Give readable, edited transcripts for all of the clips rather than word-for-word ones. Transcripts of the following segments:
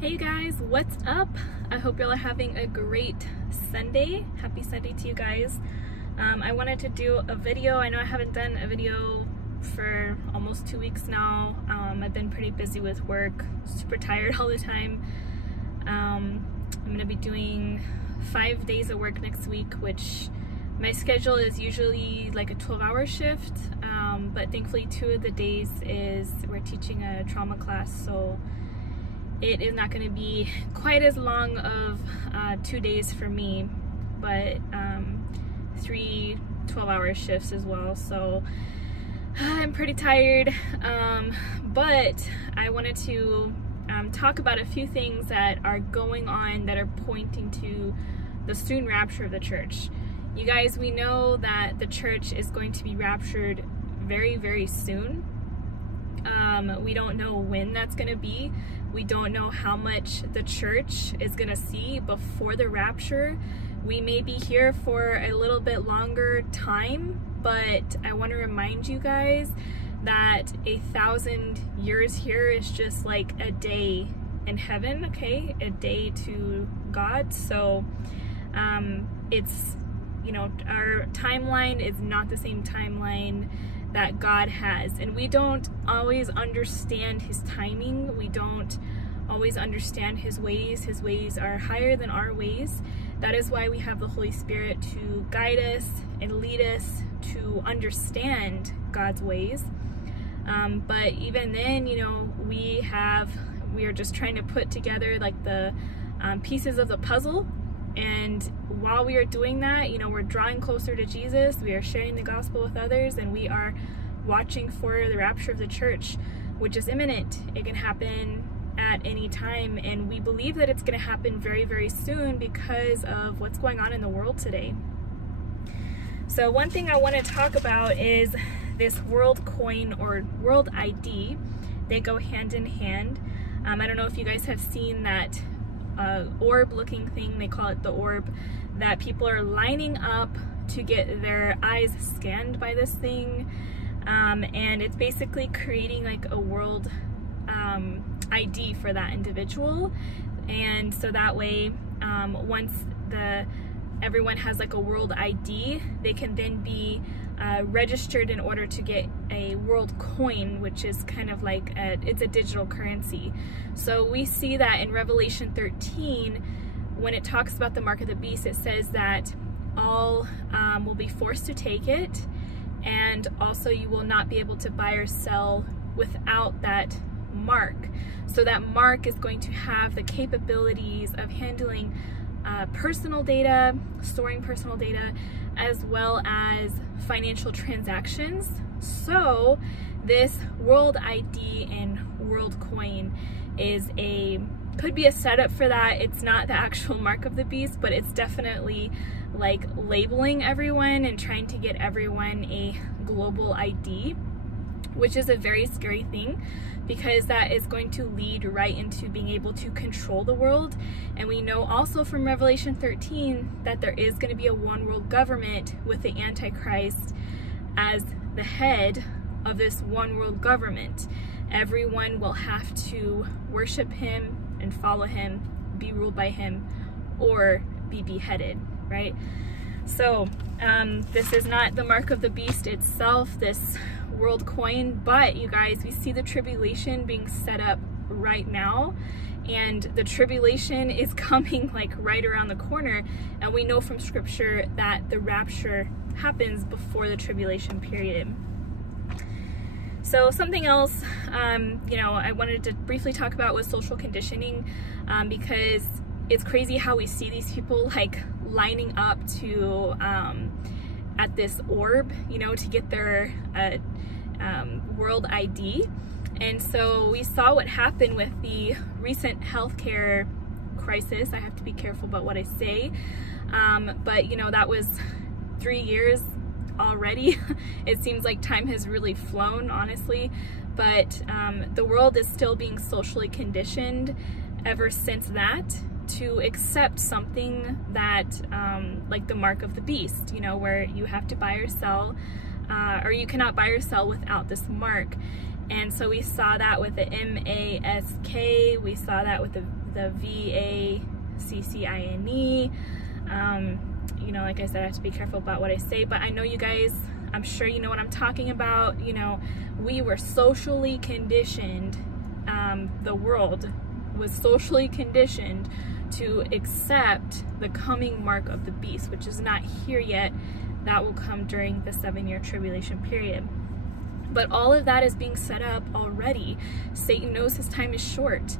Hey you guys, what's up? I hope y'all are having a great Sunday. Happy Sunday to you guys. I wanted to do a video. I know I haven't done a video for almost 2 weeks now. I've been pretty busy with work, super tired all the time. I'm gonna be doing 5 days of work next week, which my schedule is usually like a 12-hour shift, but thankfully 2 of the days we're teaching a trauma class, so it is not going to be quite as long of 2 days for me, but 3 12-hour shifts as well, so I'm pretty tired, but I wanted to talk about a few things that are going on that are pointing to the soon rapture of the church. You guys, we know that the church is going to be raptured very, very soon. We don't know when that's going to be. We don't know how much the church is going to see before the rapture. We may be here for a little bit longer time, but I want to remind you guys that 1,000 years here is just like a day in heaven, okay? A day to God. So it's, you know, our timeline is not the same timeline that God has, and we don't always understand his timing. We don't always understand his ways. His ways are higher than our ways. That is why we have the Holy Spirit to guide us and lead us to understand God's ways. But even then, you know, we are just trying to put together like the pieces of the puzzle. And while we are doing that, you know, we're drawing closer to Jesus, we are sharing the gospel with others, and we are watching for the rapture of the church, which is imminent. It can happen at any time, and we believe that it's going to happen very, very soon because of what's going on in the world today. So one thing I want to talk about is this world coin or world ID. They go hand in hand. I don't know if you guys have seen that orb looking thing, they call it the orb, that people are lining up to get their eyes scanned by this thing, and it's basically creating like a world ID for that individual. And so that way, once everyone has like a world ID, they can then be registered in order to get a world coin, which is kind of like it's a digital currency. So we see that in Revelation 13, when it talks about the mark of the beast, it says that all will be forced to take it, and also you will not be able to buy or sell without that mark. So that mark is going to have the capabilities of handling personal data, storing personal data, as well as financial transactions. So this world ID and world coin could be a setup for that. It's not the actual mark of the beast, but it's definitely like labeling everyone and trying to get everyone a global ID, which is a very scary thing, because that is going to lead right into being able to control the world. And we know also from Revelation 13 that there is going to be a one world government with the Antichrist as the head of this one world government. Everyone will have to worship him and follow him, be ruled by him, or be beheaded, right? So this is not the mark of the beast itself, this world coin, but you guys, we see the tribulation being set up right now, and the tribulation is coming like right around the corner, and we know from scripture that the rapture happens before the tribulation period. So something else, you know, I wanted to briefly talk about was social conditioning, because it's crazy how we see these people like lining up to at this orb, you know, to get their world ID. And so we saw what happened with the recent healthcare crisis. I have to be careful about what I say, but you know, that was 3 years already. It seems like time has really flown, honestly, but the world is still being socially conditioned ever since that to accept something that like the mark of the beast, you know, where you have to buy or sell, or you cannot buy or sell without this mark. And so we saw that with the MASK, we saw that with the VACCINE. You know, like I said, I have to be careful about what I say, but I know you guys, I'm sure you know what I'm talking about. You know, we were socially conditioned, the world was socially conditioned to accept the coming mark of the beast, which is not here yet. That will come during the 7-year tribulation period. But all of that is being set up already. Satan knows his time is short.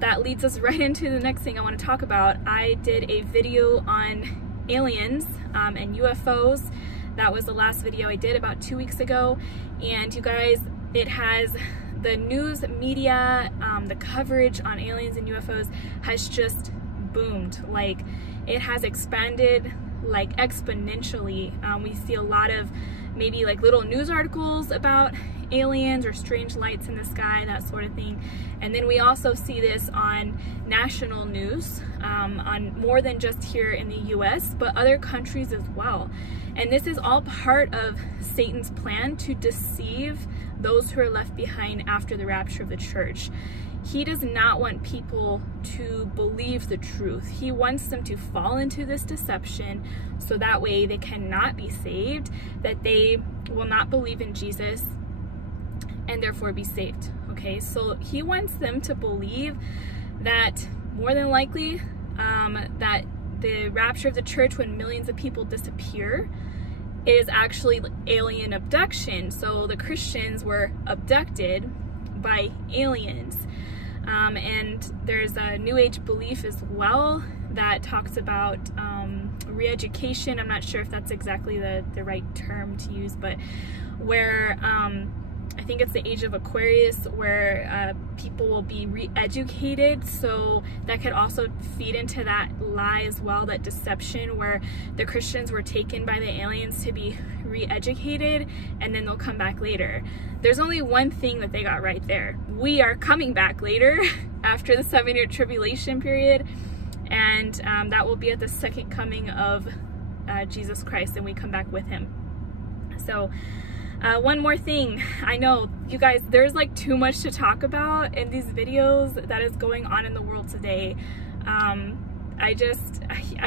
That leads us right into the next thing I want to talk about. I did a video on aliens and UFOs. That was the last video I did about 2 weeks ago. And you guys, it has the news media, the coverage on aliens and UFOs has just boomed. Like, it has expanded like exponentially. We see a lot of maybe like little news articles about aliens or strange lights in the sky, that sort of thing. And then we also see this on national news, on more than just here in the US, but other countries as well. And this is all part of Satan's plan to deceive those who are left behind after the rapture of the church. He does not want people to believe the truth. He wants them to fall into this deception so that way they cannot be saved, that they will not believe in Jesus and therefore be saved. Okay, so he wants them to believe that more than likely that the rapture of the church, when millions of people disappear, is actually alien abduction. So the Christians were abducted by aliens. And there's a New Age belief as well that talks about re-education. I'm not sure if that's exactly the right term to use, but where I think it's the age of Aquarius, where people will be re-educated. So that could also feed into that lie as well, that deception where the Christians were taken by the aliens to be re-educated and then they'll come back later. There's only one thing that they got right there. We are coming back later after the 7-year tribulation period, and that will be at the second coming of Jesus Christ, and we come back with him. So one more thing, I know you guys, there's like too much to talk about in these videos that is going on in the world today. I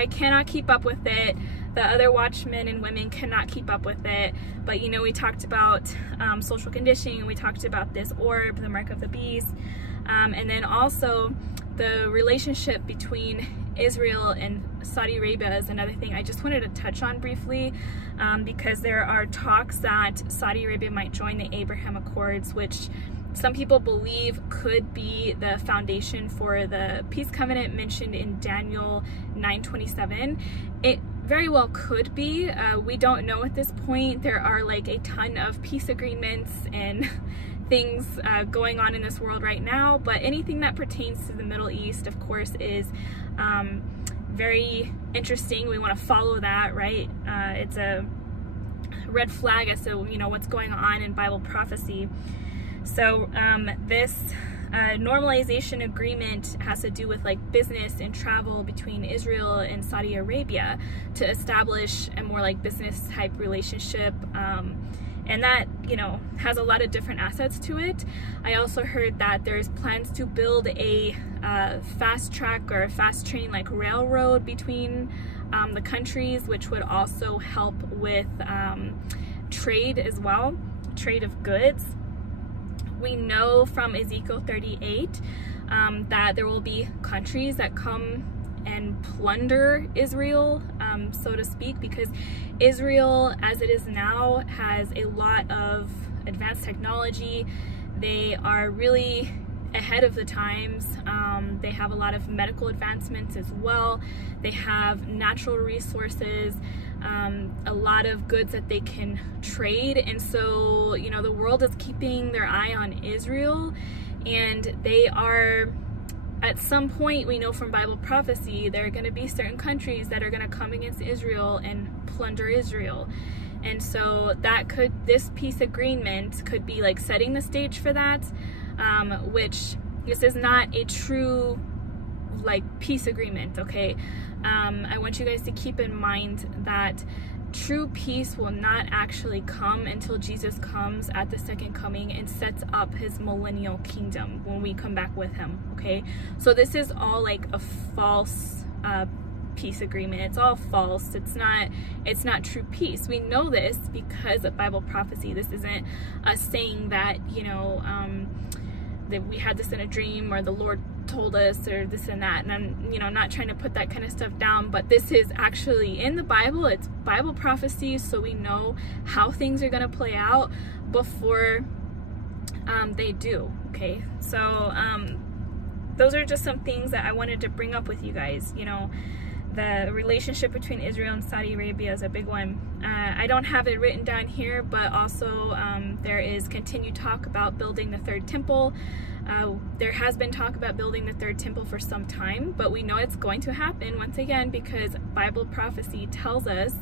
cannot keep up with it. The other watchmen and women cannot keep up with it. But you know, we talked about social conditioning, we talked about this orb, the mark of the beast, and then also the relationship between Israel and Saudi Arabia is another thing I just wanted to touch on briefly, because there are talks that Saudi Arabia might join the Abraham Accords, which some people believe could be the foundation for the peace covenant mentioned in Daniel 9:27. It very well could be. We don't know at this point. There are like a ton of peace agreements and things going on in this world right now, but anything that pertains to the Middle East, of course, is very interesting. We want to follow that, right? It's a red flag as to, you know, what's going on in Bible prophecy. So this normalization agreement has to do with like business and travel between Israel and Saudi Arabia to establish a more like business type relationship, and that, you know, has a lot of different assets to it. I also heard that there's plans to build a fast track or a fast train like railroad between the countries, which would also help with trade as well, trade of goods. We know from Ezekiel 38 that there will be countries that come and plunder Israel, so to speak, because Israel, as it is now, has a lot of advanced technology. They are really ahead of the times. They have a lot of medical advancements as well. They have natural resources, a lot of goods that they can trade. And so, you know, the world is keeping their eye on Israel, and they are, at some point, we know from Bible prophecy, there are going to be certain countries that are going to come against Israel and plunder Israel. And so that could, this peace agreement could be like setting the stage for that, which this is not a true like peace agreement, okay? I want you guys to keep in mind that true peace will not actually come until Jesus comes at the second coming and sets up his millennial kingdom when we come back with him. Okay, so this is all like a false peace agreement. It's all false. It's not true peace. We know this because of Bible prophecy. This isn't us saying that, you know, that we had this in a dream or the Lord told us or this and that, and I'm, you know, not trying to put that kind of stuff down, but this is actually in the Bible. It's Bible prophecy, so we know how things are going to play out before they do. Okay, so those are just some things that I wanted to bring up with you guys. You know, the relationship between Israel and Saudi Arabia is a big one. I don't have it written down here, but also there is continued talk about building the third temple. There has been talk about building the third temple for some time, but we know it's going to happen once again because Bible prophecy tells us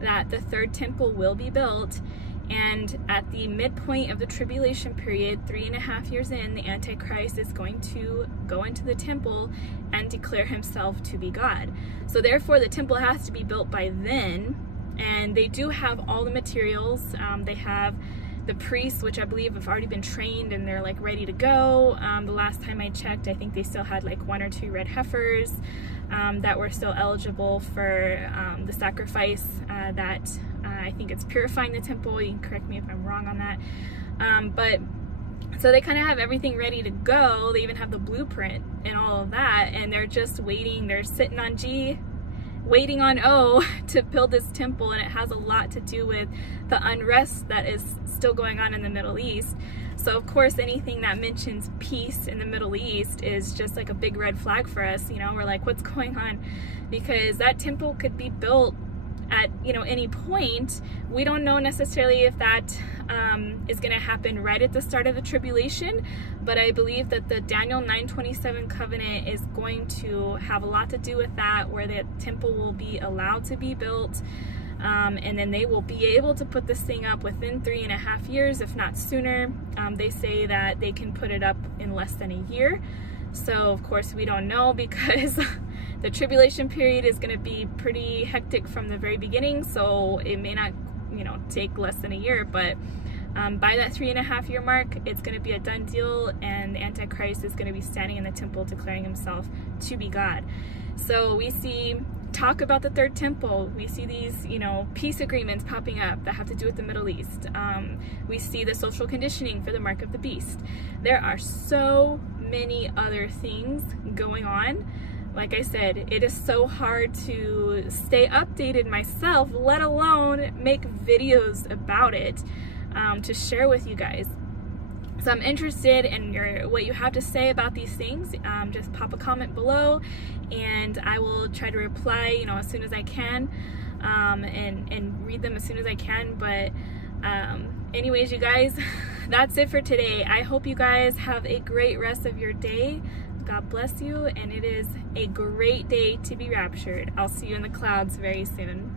that the third temple will be built, and at the midpoint of the tribulation period, 3.5 years in, the Antichrist is going to go into the temple and declare himself to be God. So therefore the temple has to be built by then, and they do have all the materials. They have the priests, which I believe have already been trained and they're like ready to go. The last time I checked, I think they still had like 1 or 2 red heifers that were still eligible for the sacrifice that I think it's purifying the temple. You can correct me if I'm wrong on that. But so they kind of have everything ready to go. They even have the blueprint and all of that, and they're just waiting. They're sitting on G, waiting on O to build this temple, and it has a lot to do with the unrest that is still going on in the Middle East. So of course anything that mentions peace in the Middle East is just like a big red flag for us. You know, we're like, what's going on? Because that temple could be built at, you know, any point. We don't know necessarily if that is going to happen right at the start of the tribulation, but I believe that the Daniel 9:27 covenant is going to have a lot to do with that, where the temple will be allowed to be built, and then they will be able to put this thing up within 3.5 years, if not sooner. They say that they can put it up in less than a year. So of course we don't know, because the tribulation period is going to be pretty hectic from the very beginning, so it may not, you know, take less than a year, but by that 3.5 year mark, it's going to be a done deal, and the Antichrist is going to be standing in the temple declaring himself to be God. So we see talk about the third temple. We see these, you know, peace agreements popping up that have to do with the Middle East. We see the social conditioning for the mark of the beast. There are so many other things going on. Like I said, it is so hard to stay updated myself, let alone make videos about it to share with you guys. So I'm interested in what you have to say about these things. Just pop a comment below and I will try to reply, you know, as soon as I can, and read them as soon as I can. But anyways, you guys, that's it for today. I hope you guys have a great rest of your day. God bless you, and it is a great day to be raptured. I'll see you in the clouds very soon.